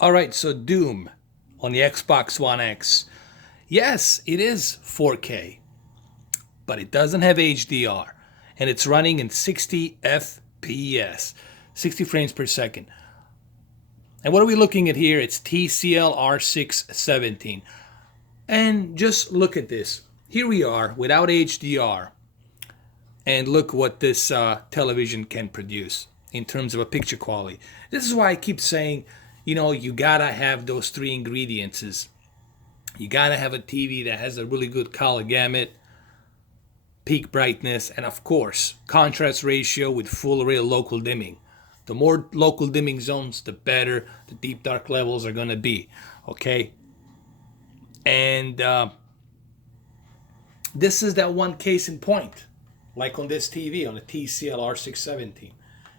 All right, so Doom on the Xbox One X. Yes, it is 4K, but it doesn't have HDR, and it's running in 60 FPS, 60 frames per second. And what are we looking at here? It's TCL R617. And just look at this. Here we are without HDR, and look what this television can produce in terms of a picture quality. This is why I keep saying, you gotta have those three ingredients. You gotta have a TV that has a really good color gamut, peak brightness, and of course, contrast ratio with full array local dimming. The more local dimming zones, the better the deep dark levels are gonna be. Okay, and this is that one case in point, like on this TV on the TCL R617.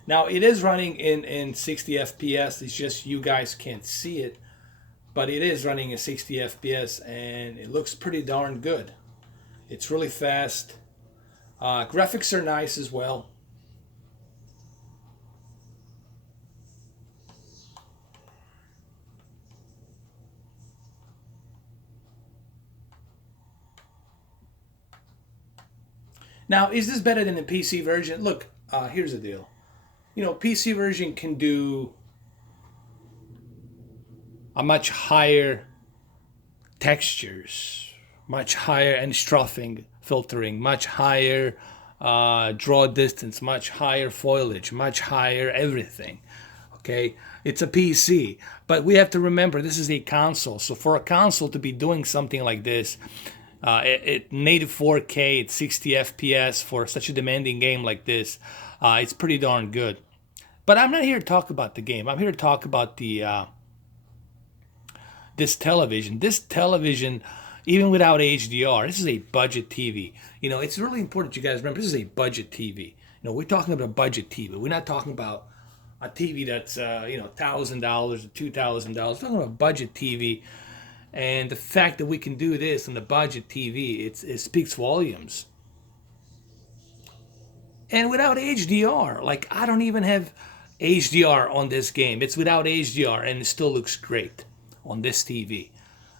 Now it is running in 60 FPS. It's just you guys can't see it, but it is running in 60 FPS and it looks pretty darn good. It's really fast. Graphics are nice as well. Now, is this better than the PC version? Look, here's the deal. PC version can do a much higher textures, much higher anstrophen filtering, much higher draw distance, much higher foliage, much higher everything. Okay, it's a PC, but we have to remember this is a console. So for a console to be doing something like this, native 4K at 60 FPS for such a demanding game like this, it's pretty darn good. But I'm not here to talk about the game. I'm here to talk about the this television. This television, even without HDR, this is a budget TV. It's really important you guys remember this is a budget TV. We're talking about a budget TV. We're not talking about a TV that's $1,000 or $2,000. We're talking about a budget TV. And the fact that we can do this on the budget TV, it speaks volumes. And without HDR, like I don't even have HDR on this game. It's without HDR and it still looks great on this TV.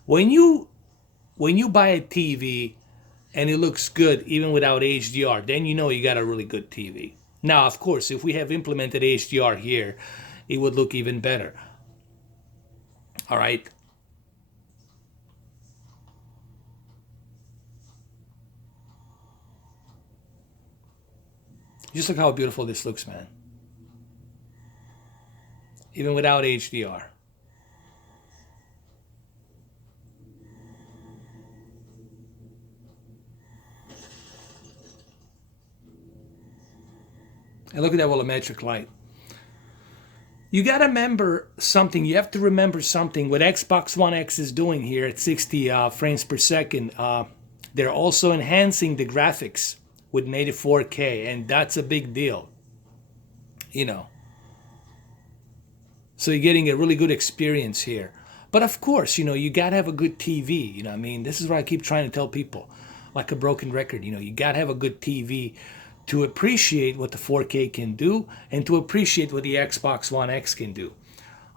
When you buy a TV and it looks good even without HDR, then you know you got a really good TV. Now, of course, if we have implemented HDR here, it would look even better. All right. Just look how beautiful this looks, man. Even without HDR. And look at that volumetric light. You got to remember something. You have to remember something. What Xbox One X is doing here at 60 frames per second, they're also enhancing the graphics with native 4K, and that's a big deal. So you're getting a really good experience here. But of course, you got to have a good TV. I mean, this is what I keep trying to tell people, like a broken record. You got to have a good TV to appreciate what the 4K can do and to appreciate what the Xbox One X can do.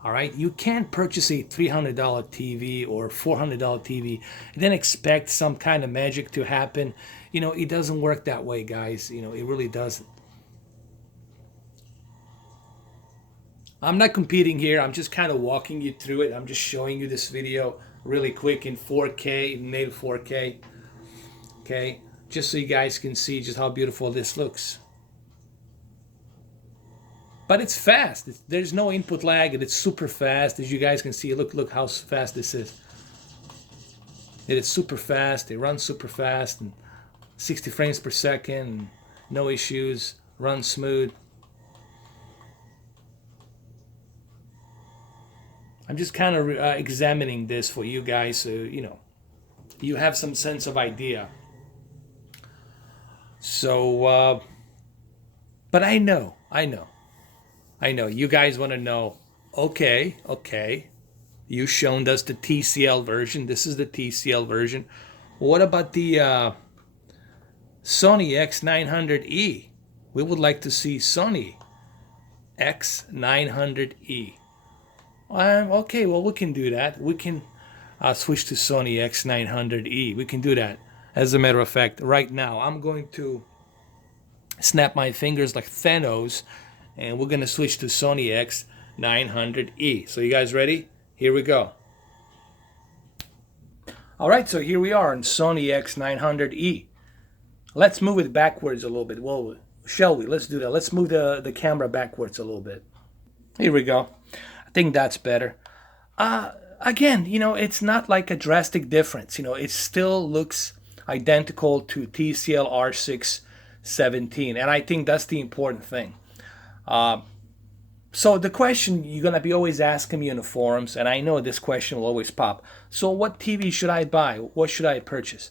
All right, you can't purchase a $300 TV or $400 TV and then expect some kind of magic to happen. It doesn't work that way, guys. It really doesn't. I'm not competing here. I'm just kind of walking you through it. I'm just showing you this video really quick in 4K, native 4K. Okay, just so you guys can see just how beautiful this looks. But it's fast. There's no input lag, and it's super fast. As you guys can see, look how fast this is. It is super fast. It runs super fast, and 60 frames per second. No issues. Runs smooth. I'm just kind of examining this for you guys, so you have some sense of idea. So, but I know. You guys want to know, okay, you shown us the TCL version. This is the TCL version. What about the Sony X900e? We would like to see Sony X900e. Okay, well, we can do that. We can switch to Sony X900e. We can do that. As a matter of fact, right now, I'm going to snap my fingers like Thanos, and we're going to switch to Sony X900e. So you guys ready? Here we go. All right, so here we are on Sony X900e. Let's move it backwards a little bit. Well, shall we? Let's do that. Let's move the camera backwards a little bit. Here we go. I think that's better. Again, it's not like a drastic difference. It still looks identical to TCL R617, and I think that's the important thing. So the question you're going to be always asking me in the forums, and I know this question will always pop. So what TV should I buy? What should I purchase?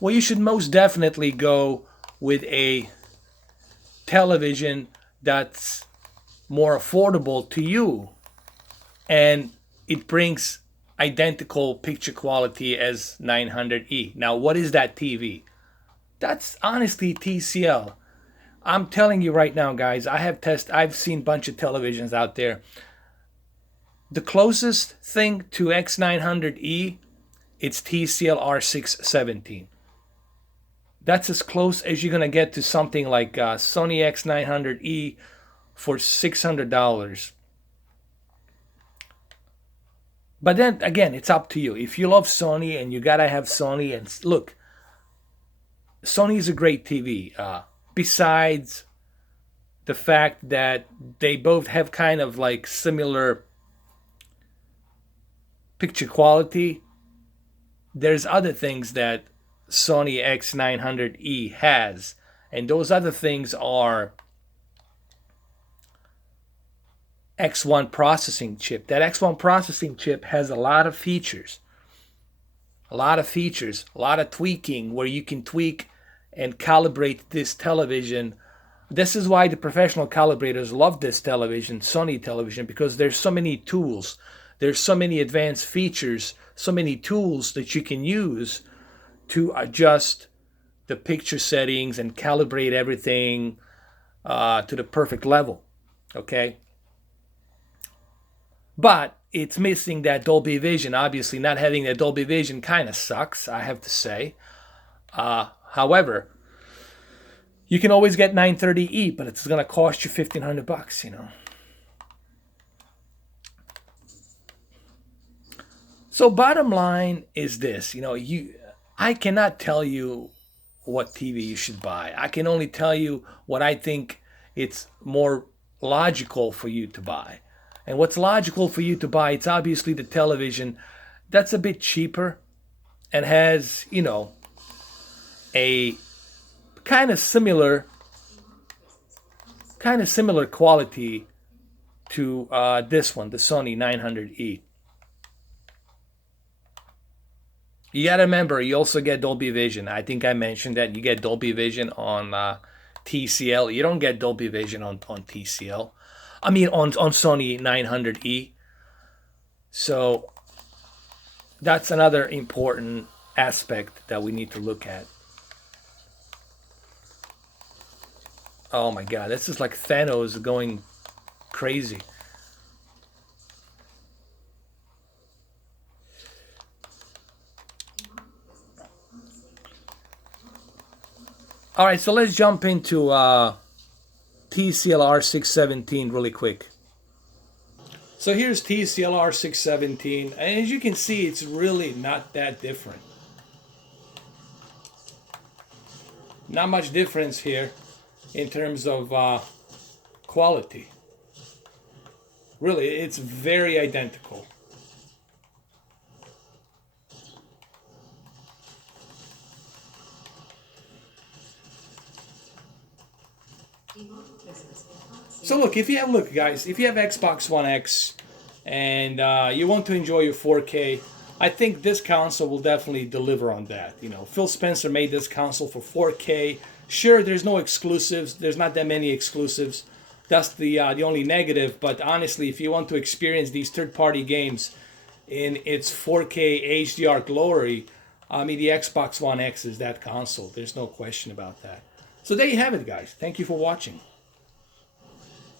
Well, you should most definitely go with a television that's more affordable to you, and it brings identical picture quality as 900e. Now, what is that TV? That's honestly TCL. I'm telling you right now, guys, I've seen a bunch of televisions out there. The closest thing to X900e, it's TCL R617. That's as close as you're gonna get to something like Sony X900e for $600. But then again, it's up to you. If you love Sony and you gotta have Sony, and look, Sony is a great TV. Besides the fact that they both have kind of like similar picture quality, there's other things that Sony X900e has, and those other things are X1 processing chip. That X1 processing chip has a lot of features, a lot of tweaking where you can tweak and calibrate this television. This is why the professional calibrators love this television, Sony television, because there's so many tools, there's so many advanced features, so many tools that you can use to adjust the picture settings and calibrate everything to the perfect level. Okay? But it's missing that Dolby Vision. Obviously, not having that Dolby Vision kind of sucks, I have to say. However, you can always get 930e, but it's going to cost you $1,500, So bottom line is this, I cannot tell you what TV you should buy. I can only tell you what I think it's more logical for you to buy. And what's logical for you to buy, it's obviously the television that's a bit cheaper and has, a kind of similar quality to this one, the Sony 900e. You gotta remember, you also get Dolby Vision. I think I mentioned that you get Dolby Vision on TCL. You don't get Dolby Vision on TCL. I mean, on Sony 900e. So that's another important aspect that we need to look at. Oh my God, this is like Thanos going crazy. All right, so let's jump into TCL R617 really quick. So here's TCL R617, and as you can see, it's really not that different. Not much difference here in terms of quality. Really, it's very identical. So look, guys, if you have Xbox One X and you want to enjoy your 4K, I think this console will definitely deliver on that. Phil Spencer made this console for 4K. Sure, there's no exclusives. There's not that many exclusives. That's the only negative. But honestly, if you want to experience these third-party games in its 4K HDR glory, I mean, the Xbox One X is that console. There's no question about that. So there you have it, guys. Thank you for watching.